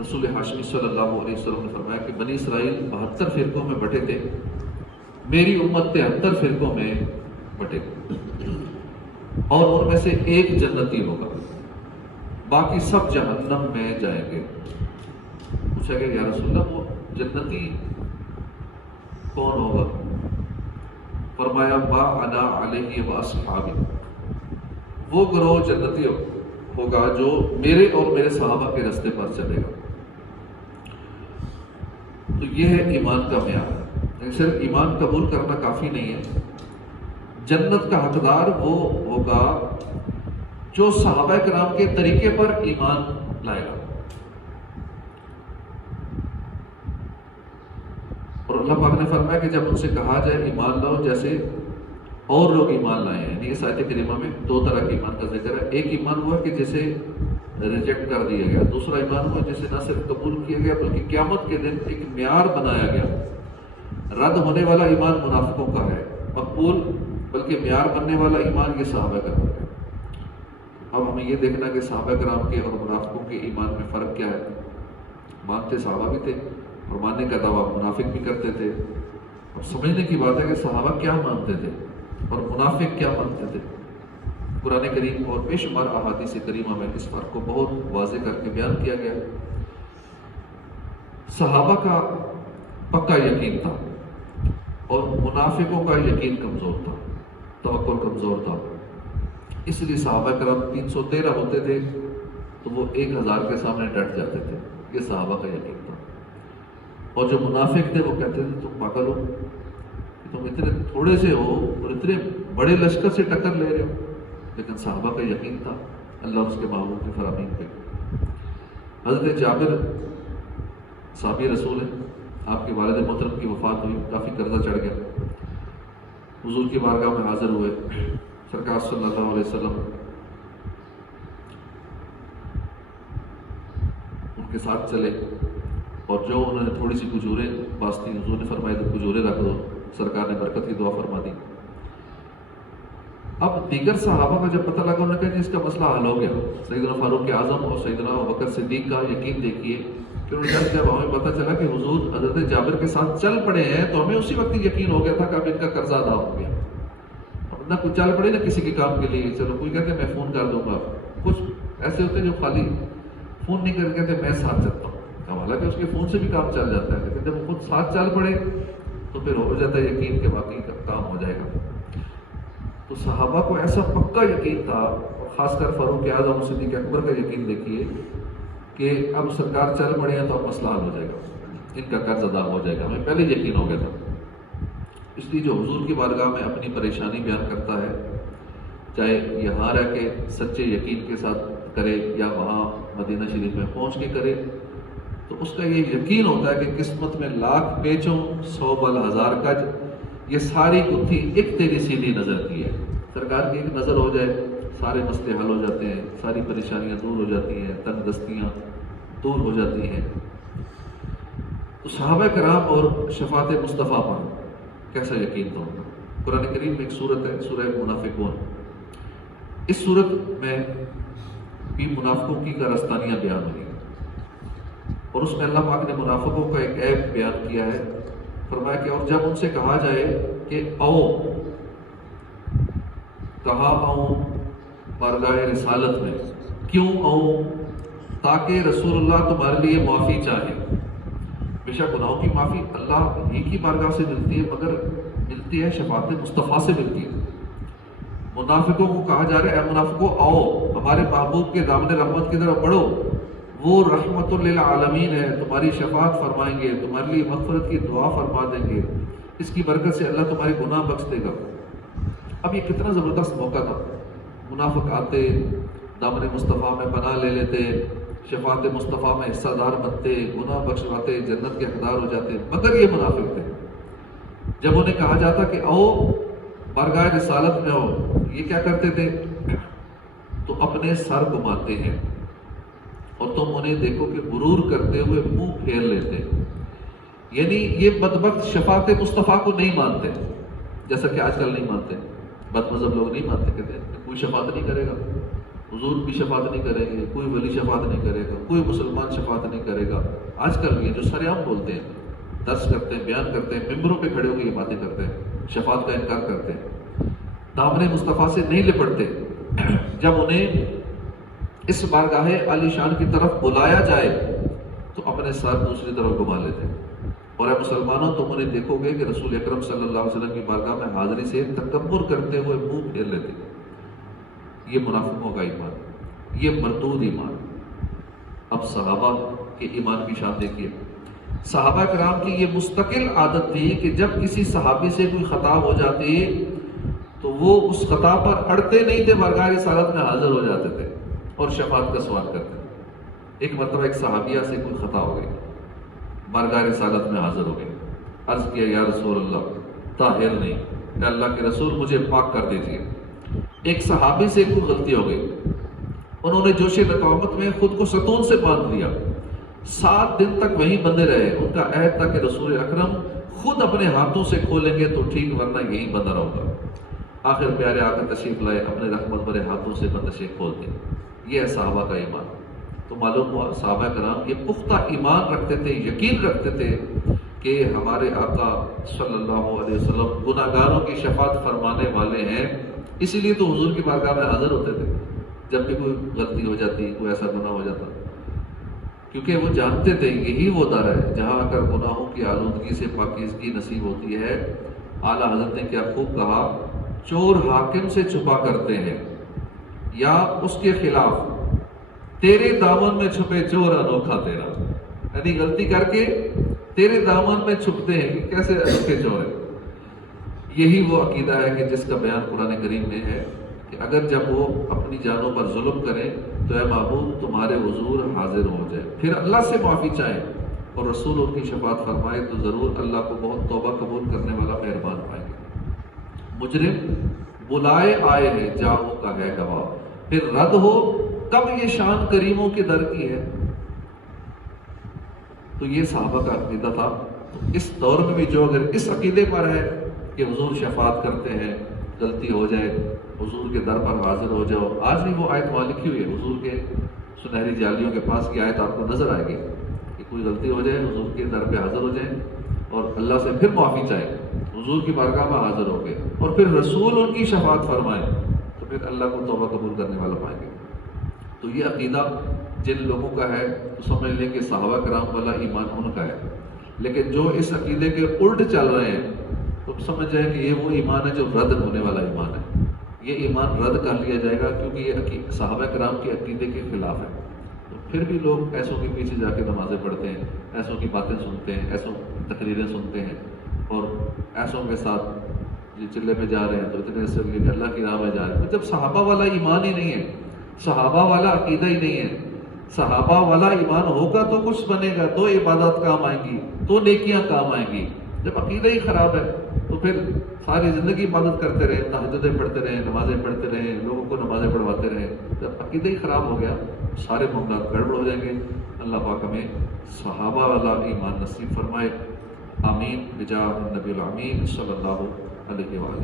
رسول ہاشمی صلی اللہ علیہ وسلم نے فرمایا کہ بنی اسرائیل 72 فرقوں میں بٹے تھے، میری امت 73 فرقوں میں بٹے تھے، اور ان میں سے ایک جنتی ہوگا، باقی سب جہنم میں جائیں گے۔ پوچھا کہ یا رسول اللہ وہ جنتی کون ہوگا؟ فرمایا ما انا علیہ و اصحابی، وہ گروہ جنتی ہوگا جو میرے اور میرے صحابہ کے راستے پر چلے گا۔ تو یہ ہے ایمان کا معیار۔ صرف ایمان قبول کرنا کافی نہیں ہے، جنت کا حقدار وہ ہوگا جو صحابہ کرام کے طریقے پر ایمان لائے گا۔ اور اللہ پاک نے فرمایا کہ جب ان سے کہا جائے ایمان لاؤ جیسے اور لوگ ایمان لائے ہیں، یعنی اس آیت کریمہ میں دو طرح کے ایمان کا ذکر ہے۔ ایک ایمان ہوا کہ جسے ریجیکٹ کر دیا گیا، دوسرا ایمان ہوا جسے نہ صرف قبول کیا گیا بلکہ قیامت کے دن ایک معیار بنایا گیا۔ رد ہونے والا ایمان منافقوں کا ہے، مقبول بلکہ معیار بننے والا ایمان یہ صحابہ کرام ہے۔ اب ہمیں یہ دیکھنا کہ صحابہ کرام کے اور منافقوں کے ایمان میں فرق کیا ہے۔ مانتے صحابہ بھی تھے اور ماننے کا دعویٰ منافق بھی کرتے تھے، اور سمجھنے کی بات ہے کہ صحابہ کیا مانتے تھے اور منافق کیا مانتے تھے۔ قرآن کریم اور بے شمار احادیث کریمہ میں اس فرق کو بہت واضح کر کے بیان کیا گیا۔ صحابہ کا پکا یقین تھا اور منافقوں کا یقین کمزور تھا، توکل کمزور تھا۔ اس لیے صحابہ کرام 313 ہوتے تھے تو وہ 1000 کے سامنے ڈٹ جاتے تھے، یہ صحابہ کا یقین تھا۔ اور جو منافق تھے وہ کہتے تھے تم پاگل ہو، تم اتنے تھوڑے سے ہو اور اتنے بڑے لشکر سے ٹکر لے رہے ہو۔ لیکن صحابہ کا یقین تھا اللہ اس کے محبوب کی فرامین پہ۔ حضرت جابر صحابی رسول ہیں، آپ کے والد محترم کی وفات ہوئی، کافی قرضہ چڑھ گیا، حضور کی بارگاہ میں حاضر ہوئے، سرکار صلی اللہ علیہ وسلم ان کے ساتھ چلے، اور جو انہوں نے تھوڑی سی کھجوریں پاس تھی، حضور نے فرمایا تو کھجوریں رکھ دو، سرکار نے برکت کی دعا فرما دی۔ اب دیگر صحابہ کا جب پتہ لگا، انہوں نے کہا کہ اس کا مسئلہ حل ہو گیا۔ سیدنا فاروق اعظم اور سیدنا ابوبکر صدیق کا یقین دیکھیے کہ انہوں نے کہا جب ہمیں پتہ چلا کہ حضور حضرت جابر کے ساتھ چل پڑے ہیں تو ہمیں اسی وقت یقین ہو گیا تھا کہ اب ان کا قرضہ ادا ہو گیا۔ اب نہ کچھ چل پڑے نا کسی کے کام کے لیے، چلو کوئی کہتے میں فون کر دوں گا، کچھ ایسے ہوتے ہیں جو خالی فون نہیں کر کہتے میں ساتھ چلتا ہوں، حالانکہ اس کے فون سے بھی کام چل جاتا ہے، لیکن جب وہ خود ساتھ چل پڑے تو پھر ہو جاتا ہے یقین کہ واقعی کا کام ہو جائے گا۔ تو صحابہ کو ایسا پکا یقین تھا، اور خاص کر فاروق اعظم صدیق اکبر کا یقین دیکھیے کہ اب سرکار چل پڑے ہیں تو اب مسئلہ حل ہو جائے گا، ان کا قرض ادا ہو جائے گا، ہمیں پہلے یقین ہو گیا تھا۔ اس لیے جو حضور کی بارگاہ میں اپنی پریشانی بیان کرتا ہے، چاہے یہاں رہ کے سچے یقین کے ساتھ کرے یا وہاں مدینہ شریف میں پہنچ کے کرے، تو اس کا یہ یقین ہوتا ہے کہ قسمت میں لاکھ پیچوں 100 بل 1000 کج، یہ ساری گتھی ایک تیری سیدھی نظر کی ہے۔ سرکار کی ایک نظر ہو جائے سارے مسئلے حل ہو جاتے ہیں، ساری پریشانیاں دور ہو جاتی ہیں، تنگ دستیاں دور ہو جاتی ہیں۔ تو صحابہ کرام اور شفاعت مصطفیٰ پر کیسا یقین تھا ان کا۔ قرآن کریم میں ایک صورت ہے سورہ منافقون، اس صورت میں بھی منافقوں کی کارستانیاں بیان ہوئی ہیں، اور اس میں اللہ پاک نے منافقوں کا ایک عیب بیان کیا ہے۔ فرمایا کہ اور جب ان سے کہا جائے کہ آؤ، کہا آؤں بارگاہ رسالت میں، کیوں آؤں؟ تاکہ رسول اللہ تمہارے لیے معافی چاہے۔ بے شک گناہوں کی معافی اللہ ہی کی بارگاہ سے ملتی ہے، مگر ملتی ہے شفاعت مصطفیٰ سے ملتی ہے۔ منافقوں کو کہا جا رہا ہے اے منافقوں آؤ ہمارے محبوب کے دامن رحمت کی طرف بڑھو، وہ رحمت للعالمین ہے، تمہاری شفاعت فرمائیں گے، تمہارے لیے مغفرت کی دعا فرما دیں گے، اس کی برکت سے اللہ تمہارے گناہ بخش دے گا۔ اب یہ کتنا زبردست موقع تھا، منافق آتے دامن مصطفیٰ میں پناہ لے لیتے، شفاعت مصطفیٰ میں حصہ دار بنتے، گناہ بخشواتے، جنت کے حقدار ہو جاتے، مگر یہ منافق تھے۔ جب انہیں کہا جاتا کہ آؤ بارگاہ رسالت میں آؤ، یہ کیا کرتے تھے؟ تو اپنے سر گھماتے ہیں، اور تم انہیں دیکھو کہ غرور کرتے ہوئے منہ پھیر لیتے، یعنی یہ بدبخت شفاعت مصطفیٰ کو نہیں مانتے، جیسا کہ آج کل نہیں مانتے، بد مذہب لوگ نہیں مانتے، کہتے ہیں کوئی شفاعت نہیں کرے گا، حضور بھی شفاعت نہیں کریں گے، کوئی ولی شفاعت نہیں کرے گا، کوئی مسلمان شفاعت نہیں کرے گا۔ آج کل یہ جو سرعام بولتے ہیں، درس کرتے ہیں، بیان کرتے ہیں، ممبروں پہ کھڑے ہو کے یہ باتیں کرتے ہیں، شفاعت کا انکار کرتے ہیں، دامن مصطفیٰ سے نہیں لپٹتے۔ جب انہیں اس بارگاہ عالی شان کی طرف بلایا جائے تو اپنے ساتھ دوسری طرف گھما لیتے ہیں۔ اور اے مسلمانوں، تم انہیں دیکھو گے کہ رسول اکرم صلی اللہ علیہ وسلم کی بارگاہ میں حاضری سے تکبر کرتے ہوئے منہ پھیر لیتے ہیں۔ یہ منافقوں کا ایمان، یہ مردود ایمان۔ اب صحابہ کے ایمان کی شان دیکھیے۔ صحابہ کرام کی یہ مستقل عادت تھی کہ جب کسی صحابی سے کوئی خطا ہو جاتی تو وہ اس خطا پر اڑتے نہیں تھے، بارگاہ رسالت میں حاضر ہو جاتے تھے اور شفاعت کا سوال کرتے تھے۔ ایک مرتبہ ایک صحابیہ سے کوئی خطا ہو گئی، بارگاہ رسالت میں حاضر ہو گئی، عرض کیا یا رسول اللہ طاہر نہیں، کہ اللہ کے رسول مجھے پاک کر دیجیے۔ ایک صحابی سے کوئی غلطی ہو گئی، انہوں نے جوش نقامت میں خود کو ستون سے باندھ دیا، 7 دن تک وہیں بندے رہے۔ ان کا عہد تھا کہ رسول اکرم خود اپنے ہاتھوں سے کھولیں گے تو ٹھیک، ورنہ یہیں بندہ رہوں گا۔ آخر پیارے آقا تشریف لائے، اپنے رحمت بھرے ہاتھوں سے بندشیں کھول دی۔ یہ ہے صحابہ کا ایمان۔ تو معلوم ہوا صحابہ کرام یہ پختہ ایمان رکھتے تھے، یقین رکھتے تھے کہ ہمارے آقا صلی اللہ علیہ وسلم گناہگاروں کی شفاعت فرمانے والے ہیں۔ اسی لیے تو حضور کی بارگاہ میں حاضر ہوتے تھے جب بھی کوئی غلطی ہو جاتی، کوئی ایسا گناہ ہو جاتا، کیونکہ وہ جانتے تھے یہی وہ در ہے جہاں اگر گناہوں کی آلودگی سے پاکیزگی نصیب ہوتی ہے۔ اعلیٰ حضرت نے کیا خوب کہا، چور حاکم سے چھپا کرتے ہیں یا اس کے خلاف، تیرے دامن میں چھپے چور انوکھا تیرا۔ یعنی غلطی کر کے تیرے دامن میں چھپتے ہیں کہ کیسے انوکھے چور ہیں۔ یہی وہ عقیدہ ہے کہ جس کا بیان قرآن کریم میں ہے کہ اگر جب وہ اپنی جانوں پر ظلم کریں تو اے محبوب تمہارے حضور حاضر ہو جائے، پھر اللہ سے معافی چاہیں اور رسول ان کی شفاعت فرمائے تو ضرور اللہ کو بہت توبہ قبول کرنے والا مہربان پائیں گے۔ مجرم بلائے آئے ہیں جاؤ کا ہے گواہ، پھر رد ہو کب یہ شان کریموں کے در کی ہے۔ تو یہ صحابہ کا عقیدہ تھا۔ اس دور میں بھی جو اگر اس عقیدے پر ہے کہ حضور شفاعت کرتے ہیں، غلطی ہو جائے حضور کے در پر حاضر ہو جاؤ۔ آج بھی وہ آیت وہاں لکھی ہوئی ہے، حضور کے سنہری جالیوں کے پاس کی آیت آپ کو نظر آئے گی کہ کوئی غلطی ہو جائے حضور کے در پہ حاضر ہو جائیں اور اللہ سے پھر معافی چاہیں، حضور کی بارگاہ میں حاضر ہو گئے اور پھر رسول ان کی شفاعت فرمائیں تو پھر اللہ کو توبہ قبول کرنے والا پائیں گے۔ تو یہ عقیدہ جن لوگوں کا ہے تو سمجھ لیں کہ صحابہ کرام والا ایمان ان کا ہے، لیکن جو اس عقیدے کے الٹ چل رہے ہیں تو سمجھ جائیں کہ یہ وہ ایمان ہے جو رد ہونے والا ایمان ہے۔ یہ ایمان رد کر لیا جائے گا کیونکہ یہ صحابہ کرام کے عقیدے کے خلاف ہے۔ تو پھر بھی لوگ ایسوں کے پیچھے جا کے نمازیں پڑھتے ہیں، ایسوں کی باتیں سنتے ہیں، ایسوں تقریریں سنتے ہیں اور ایسوں کے ساتھ یہ چلے پہ جا رہے ہیں تو اتنے سے کہ اللہ کی راہ میں جا رہے ہیں۔ جب صحابہ والا ایمان ہی نہیں ہے، صحابہ والا عقیدہ ہی نہیں ہے، صحابہ والا ایمان ہوگا تو کچھ بنے گا، تو عبادات کام آئیں گی، تو نیکیاں کام آئیں گی۔ جب عقیدہ ہی خراب ہے تو پھر ساری زندگی عبادت کرتے رہے، تہجدیں پڑھتے رہے، نمازیں پڑھتے رہے، لوگوں کو نمازیں پڑھواتے رہے، جب عقیدہ ہی خراب ہو گیا سارے معاملات گڑبڑ ہو جائیں گے۔ اللہ پاک ہمیں صحابہ والا ایمان نصیب فرمائے، آمین بجاہ النبی الامین صلی اللہ علیہ وآلہ۔